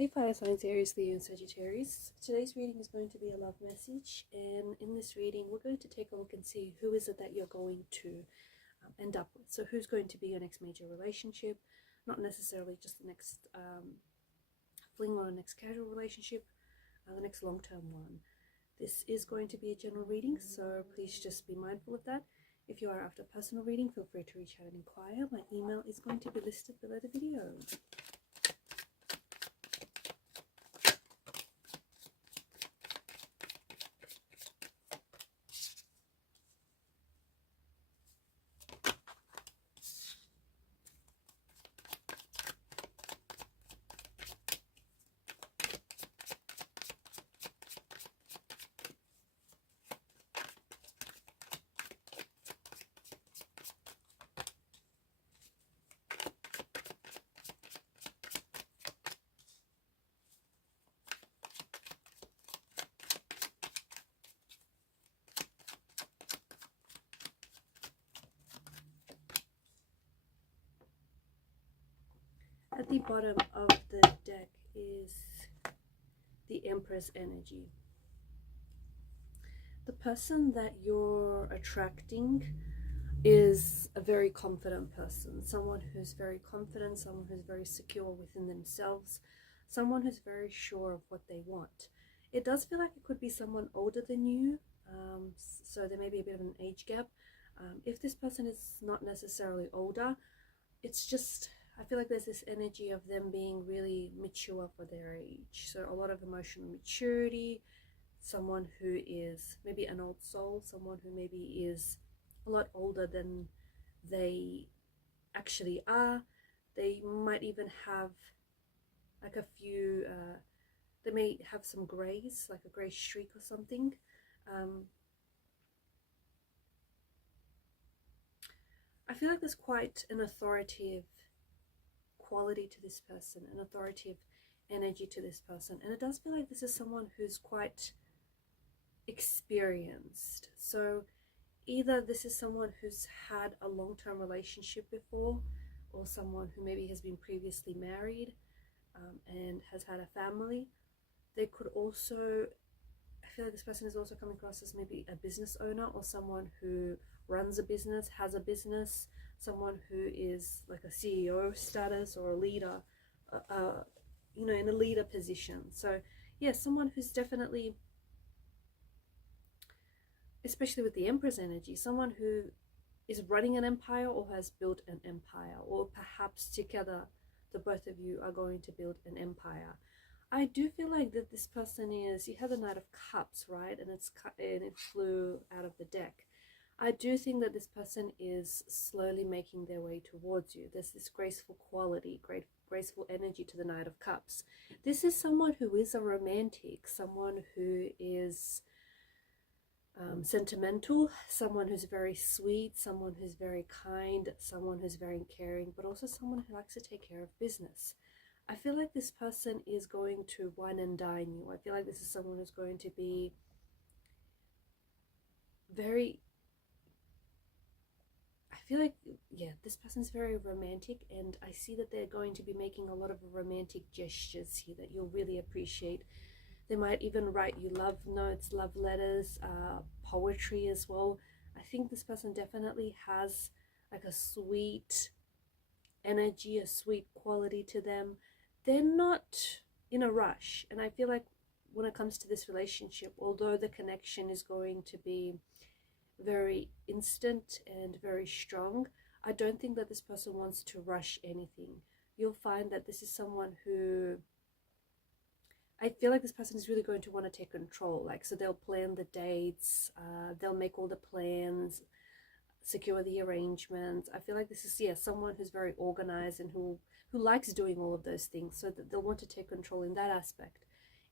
Hey fire signs, Aries, Leo and Sagittarius. Today's reading is going to be a love message, and in this reading we're going to take a look and see who is it that you're going to end up with. So who's going to be your next major relationship, not necessarily just the next fling or the next casual relationship, the next long-term one. This is going to be a general reading, so please just be mindful of that. If you are after a personal reading, feel free to reach out and inquire. My email is going to be listed below the video. At the bottom of the deck is the Empress energy. The person that you're attracting is a very confident person, someone who's very confident, someone who's very secure within themselves, someone who's very sure of what they want. It does feel like it could be someone older than you, so there may be a bit of an age gap. If this person is not necessarily older, it's just, I feel like there's this energy of them being really mature for their age. So a lot of emotional maturity, someone who is maybe an old soul, someone who maybe is a lot older than they actually are. They might even have like a few, they may have some grays, like a grey streak or something. I feel like there's quite an authoritative quality to this person, an authoritative energy to this person, and it does feel like this is someone who's quite experienced. So either this is someone who's had a long-term relationship before, or someone who maybe has been previously married and has had a family. They could also, I feel like this person is also coming across as maybe a business owner, or someone who runs a business, has a business, someone who is like a CEO status or a leader, you know, in a leader position. So yeah, someone who's definitely, especially with the Empress energy, someone who is running an empire or has built an empire, or perhaps together the both of you are going to build an empire. I do feel like that this person is, you have the Knight of Cups, right? And it flew out of the deck. I do think that this person is slowly making their way towards you. There's this graceful quality, graceful energy to the Knight of Cups. This is someone who is a romantic, someone who is sentimental, someone who's very sweet, someone who's very kind, someone who's very caring, but also someone who likes to take care of business. I feel like this person is going to wine and dine you. I feel like this is someone who's going to be very, I feel like, yeah, this person's very romantic, and I see that they're going to be making a lot of romantic gestures here that you'll really appreciate. They might even write you love notes, love letters, poetry as well. I think this person definitely has like a sweet energy, a sweet quality to them. They're not in a rush, and I feel like when it comes to this relationship, although the connection is going to be very instant and very strong, I don't think that this person wants to rush anything. You'll find that this is someone who, I feel like this person is really going to want to take control. Like, so they'll plan the dates, they'll make all the plans, secure the arrangements. I feel like this is, yeah, someone who's very organized and who likes doing all of those things, so that they'll want to take control in that aspect.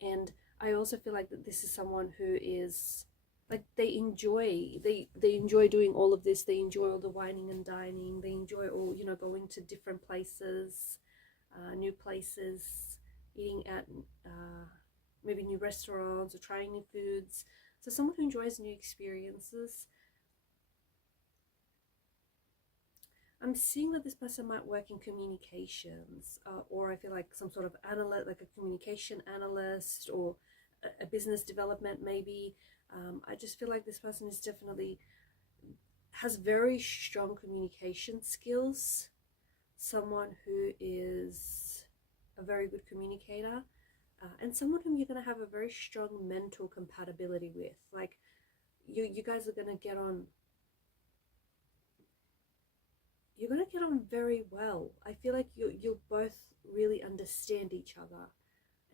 And I also feel like that this is someone who is like, they enjoy doing all of this. They enjoy all the wining and dining. They enjoy all, you know, going to different places, new places, eating at maybe new restaurants or trying new foods. So someone who enjoys new experiences. I'm seeing that this person might work in communications, or I feel like some sort of analyst, like a communication analyst, or a business development maybe. I just feel like this person is definitely has very strong communication skills, someone who is a very good communicator, and someone whom you're going to have a very strong mental compatibility with. Like you guys are going to get on. You're going to get on very well. I feel like you'll both really understand each other.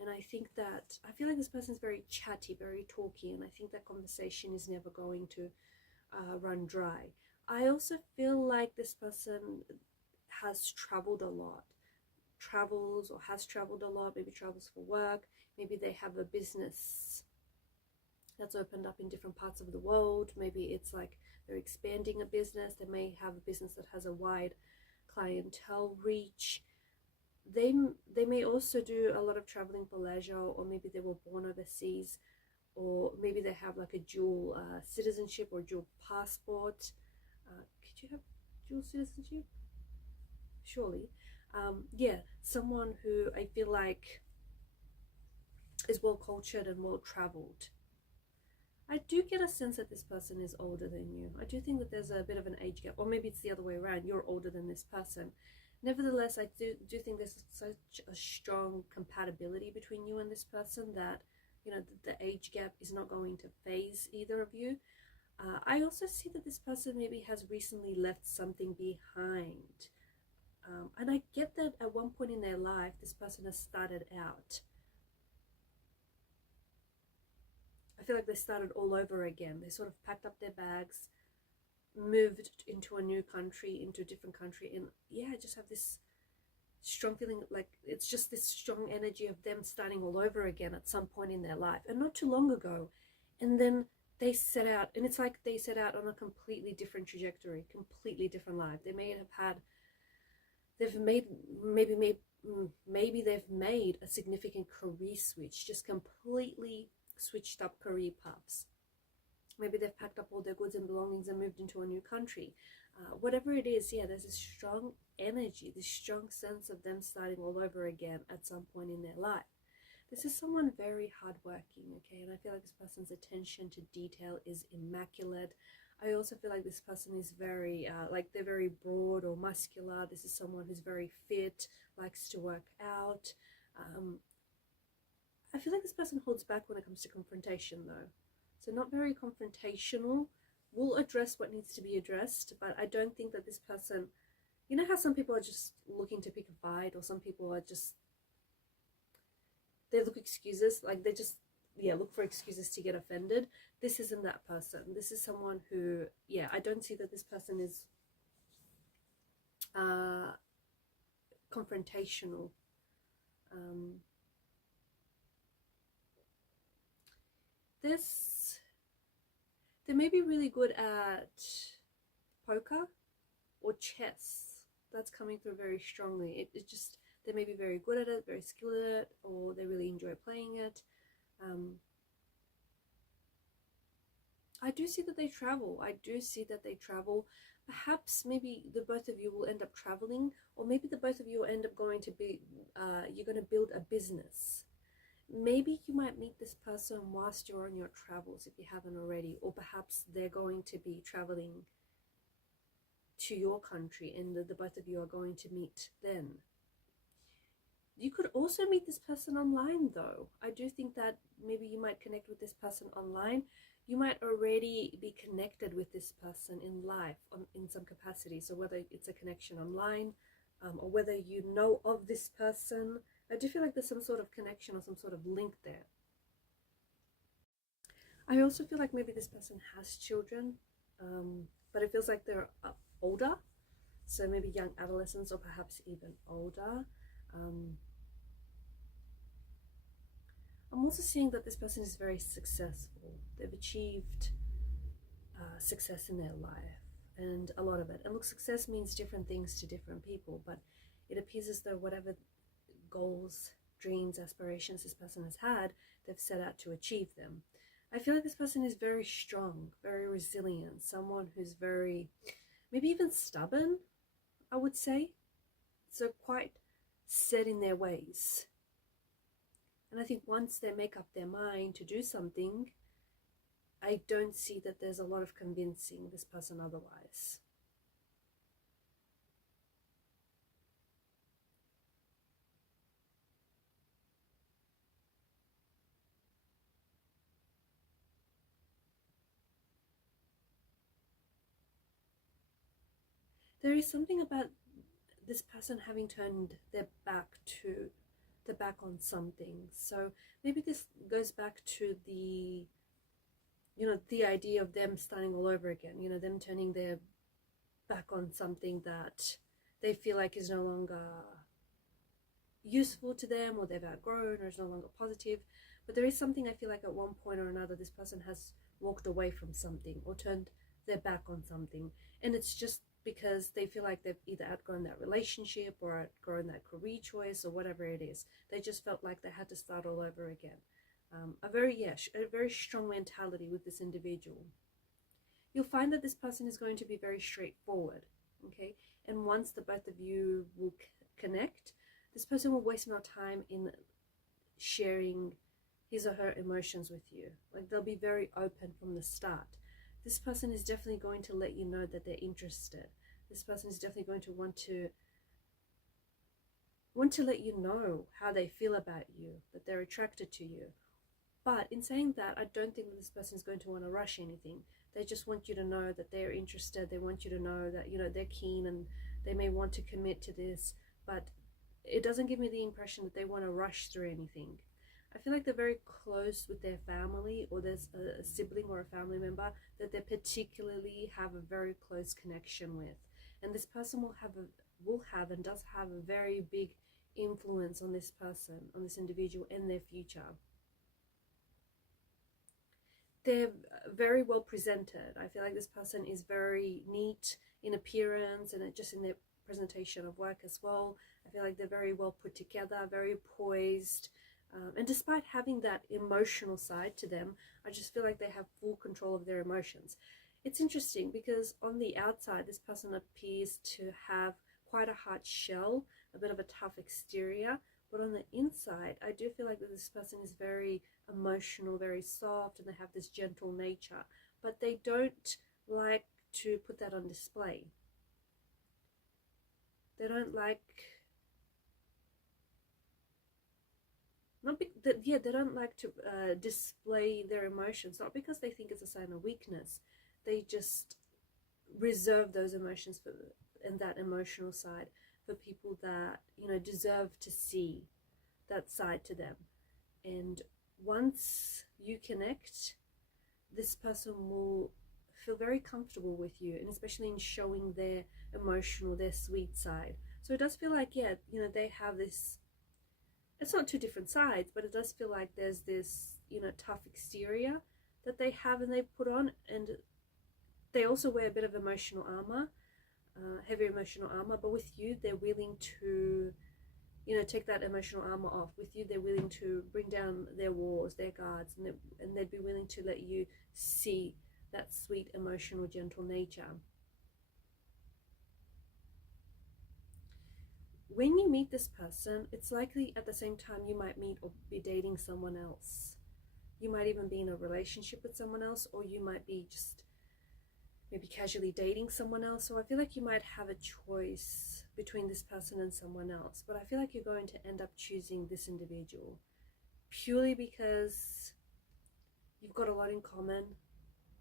And I feel like this person's very chatty, very talky, and I think that conversation is never going to run dry. I also feel like this person has traveled a lot, travels or has traveled a lot, maybe travels for work, maybe they have a business that's opened up in different parts of the world, maybe it's like they're expanding a business, they may have a business that has a wide clientele reach. They may also do a lot of traveling for leisure, or maybe they were born overseas, or maybe they have like a dual citizenship or dual passport. Could you have dual citizenship? Surely. Yeah, someone who I feel like is well cultured and well traveled. I do get a sense that this person is older than you. I do think that there's a bit of an age gap, or maybe it's the other way around. You're older than this person. Nevertheless, I do think there's such a strong compatibility between you and this person that, you know, the age gap is not going to phase either of you. I also see that this person maybe has recently left something behind. And I get that at one point in their life, this person has started out. I feel like they started all over again. They sort of packed up their bags, moved into a new country, into a different country, and yeah, I just have this strong feeling like it's just this strong energy of them starting all over again at some point in their life, and not too long ago. And then they set out, and it's like they set out on a completely different trajectory, completely different life. They may have had, maybe they've made a significant career switch, just completely switched up career paths. Maybe they've packed up all their goods and belongings and moved into a new country. Whatever it is, yeah, there's a strong energy, this strong sense of them starting all over again at some point in their life. This is someone very hardworking, okay? And I feel like this person's attention to detail is immaculate. I also feel like this person is very, they're very broad or muscular. This is someone who's very fit, likes to work out. I feel like this person holds back when it comes to confrontation though. So not very confrontational, will address what needs to be addressed, but I don't think that this person, you know how some people are just looking to pick a fight, or some people are just, they look excuses, like they just, yeah, look for excuses to get offended. This isn't that person. This is someone who, yeah, I don't see that this person is confrontational. They may be really good at poker or chess. That's coming through very strongly. It just, they may be very good at it, very skilled at it, or they really enjoy playing it. I do see that they travel. Perhaps maybe the both of you will end up traveling, or maybe the both of you will end up going to be, you're going to build a business. Maybe you might meet this person whilst you're on your travels if you haven't already, or perhaps they're going to be traveling to your country and the both of you are going to meet then. You could also meet this person online though. I do think that maybe you might connect with this person online. You might already be connected with this person in life in some capacity. So whether it's a connection online, or whether you know of this person, I do feel like there's some sort of connection or some sort of link there. I also feel like maybe this person has children, but it feels like they're older. So maybe young adolescents or perhaps even older. I'm also seeing that this person is very successful. They've achieved success in their life, and a lot of it. And look, success means different things to different people, but it appears as though whatever goals, dreams, aspirations this person has had, they've set out to achieve them. I feel like this person is very strong, very resilient, someone who's very, maybe even stubborn. I would say. So quite set in their ways. And I think once they make up their mind to do something, I don't see that there's a lot of convincing this person otherwise. There is something about this person having turned their back on something. So maybe this goes back to the, you know, the idea of them starting all over again, you know, them turning their back on something that they feel like is no longer useful to them, or they've outgrown, or is no longer positive. But there is something, I feel like at one point or another this person has walked away from something or turned their back on something, and it's just because they feel like they've either outgrown that relationship or outgrown that career choice or whatever it is. They just felt like they had to start all over again. A very strong mentality with this individual. You'll find that this person is going to be very straightforward, okay? And once the both of you will connect, this person will waste no time in sharing his or her emotions with you. Like, they'll be very open from the start. This person is definitely going to let you know that they're interested. This person is definitely going to want to let you know how they feel about you, that they're attracted to you. But in saying that, I don't think that this person is going to want to rush anything. They just want you to know that they're interested. They want you to know that, you know, they're keen and they may want to commit to this, but it doesn't give me the impression that they want to rush through anything. I feel like they're very close with their family, or there's a sibling or a family member that they particularly have a very close connection with. And this person will have and does have a very big influence on this person, on this individual, and their future. They're very well presented. I feel like this person is very neat in appearance and just in their presentation of work as well. I feel like they're very well put together, very poised. And despite having that emotional side to them, I just feel like they have full control of their emotions. It's interesting because on the outside, this person appears to have quite a hard shell, a bit of a tough exterior. But on the inside, I do feel like that this person is very emotional, very soft, and they have this gentle nature. But they don't like to put that on display. They don't like... they don't like to display their emotions, not because they think it's a sign of weakness. They just reserve those emotions and that emotional side for people that, you know, deserve to see that side to them. And once you connect, this person will feel very comfortable with you, and especially in showing their emotional, their sweet side. So it does feel like, yeah, you know, they have this... It's not two different sides, but it does feel like there's this, you know, tough exterior that they have and they put on, and they also wear a bit of emotional armor, heavy emotional armor. But with you, they're willing to, you know, take that emotional armor off. With you, they're willing to bring down their walls, their guards, and they'd be willing to let you see that sweet, emotional, gentle nature. When you meet this person, it's likely at the same time you might meet or be dating someone else. You might even be in a relationship with someone else, or you might be just maybe casually dating someone else. So I feel like you might have a choice between this person and someone else, but I feel like you're going to end up choosing this individual purely because you've got a lot in common.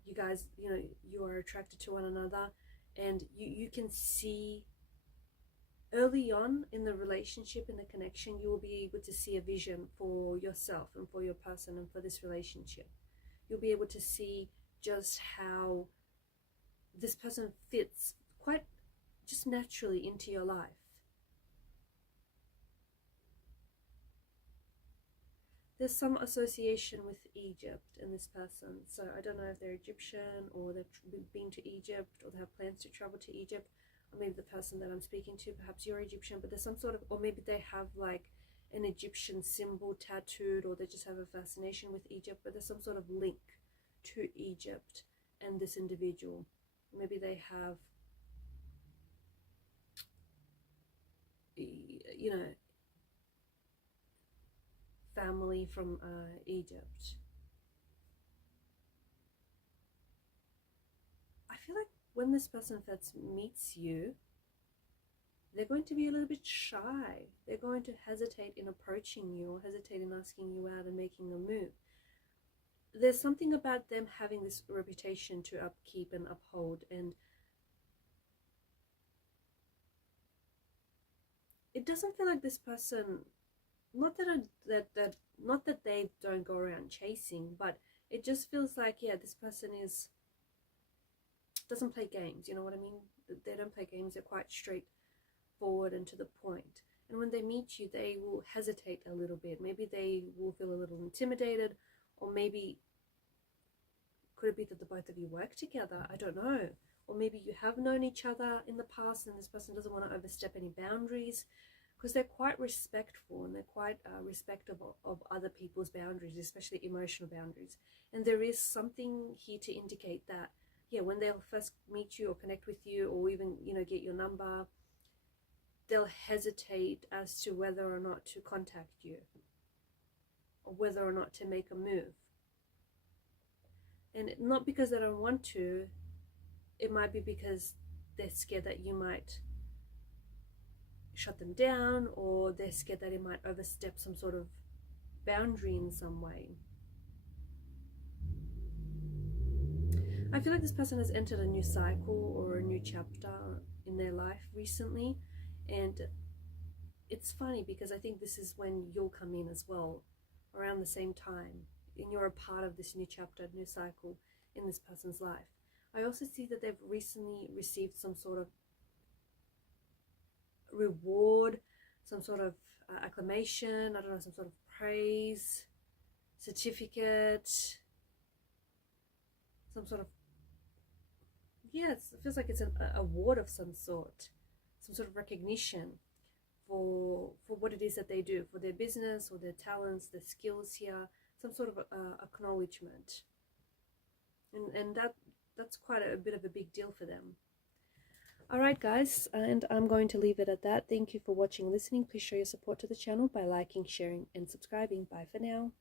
You guys, you know, you are attracted to one another, and you can see early on in the relationship, in the connection, you will be able to see a vision for yourself and for your person and for this relationship. You'll be able to see just how this person fits quite just naturally into your life. There's some association with Egypt in this person. So I don't know if they're Egyptian, or they've been to Egypt, or they have plans to travel to Egypt. Or maybe the person that I'm speaking to, perhaps you're Egyptian, but there's some sort of, or maybe they have like an Egyptian symbol tattooed, or they just have a fascination with Egypt, but there's some sort of link to Egypt and this individual. Maybe they have you know, family from Egypt. I feel like when this person first meets you, they're going to be a little bit shy. They're going to hesitate in approaching you or hesitate in asking you out and making a move. There's something about them having this reputation to upkeep and uphold, and it doesn't feel like this person, not that they don't go around chasing, but it just feels like, yeah, this person doesn't play games, you know what I mean? They don't play games. They're quite straightforward and to the point. And when they meet you, they will hesitate a little bit. Maybe they will feel a little intimidated, or maybe could it be that the both of you work together? I don't know. Or maybe you have known each other in the past and this person doesn't want to overstep any boundaries, because they're quite respectful and they're quite respectful of other people's boundaries, especially emotional boundaries. And there is something here to indicate that, yeah, when they'll first meet you or connect with you, or even, you know, get your number, they'll hesitate as to whether or not to contact you or whether or not to make a move. And not because they don't want to, it might be because they're scared that you might shut them down, or they're scared that it might overstep some sort of boundary in some way. I feel like this person has entered a new cycle or a new chapter in their life recently, and it's funny because I think this is when you'll come in as well, around the same time, and you're a part of this new chapter, new cycle in this person's life. I also see that they've recently received some sort of reward, some sort of acclamation, I don't know, some sort of praise, certificate, some sort of, yeah, it feels like it's an award of some sort of recognition for what it is that they do, for their business or their talents, their skills here, some sort of acknowledgement. And that's quite a bit of a big deal for them. Alright guys, and I'm going to leave it at that. Thank you for watching and listening. Please show your support to the channel by liking, sharing and subscribing. Bye for now.